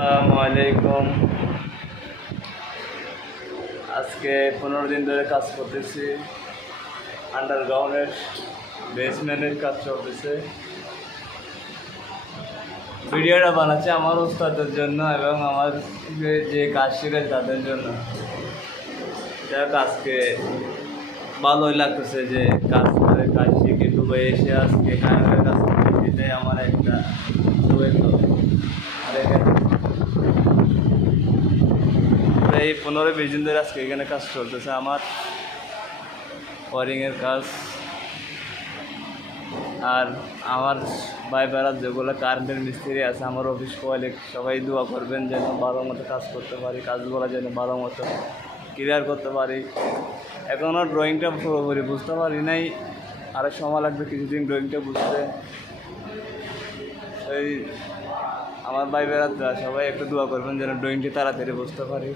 আসসালামু আলাইকুম। আজকে 15 দিন ধরে কাজ করতেছি। আন্ডারগ্রাউন্ডের বেসমেন্টের কাজ চলতেছে। ভিডিওটা বানাচ্ছি আমার উস্তাদের জন্য এবং আমার যে কাজ শিখেছে তাদের জন্য। যাক, আজকে ভালোই লাগতেছে যে কাজ শিখে দুবাই এসে আজকে কাজ করতেছি। এটাই আমার একটা সৌভাগ্য। এই 15-20 দিন ধরে আজকে এখানে কাজ চলতেছে আমার ওয়ারিংয়ের কাজ। আর আমার ভাই বেড়ার যেগুলো কারেন্টের মিস্ত্রি আছে, আমার অফিস কলিগ, সবাই দোয়া করবেন যেন ভালো মতো কাজ করতে পারি, কাজগুলো যেন ভালো মতো ক্লিয়ার করতে পারি। এখনও ড্রয়িংটা পুরোপুরি বুঝতে পারি নাই, আরও সময় লাগবে কিছুদিন ড্রয়িংটা বুঝতে। এই আমার ভাই বেড়াতে সবাই একটু দোয়া করবেন যেন ড্রয়িংটি তাড়াতাড়ি বুঝতে পারি।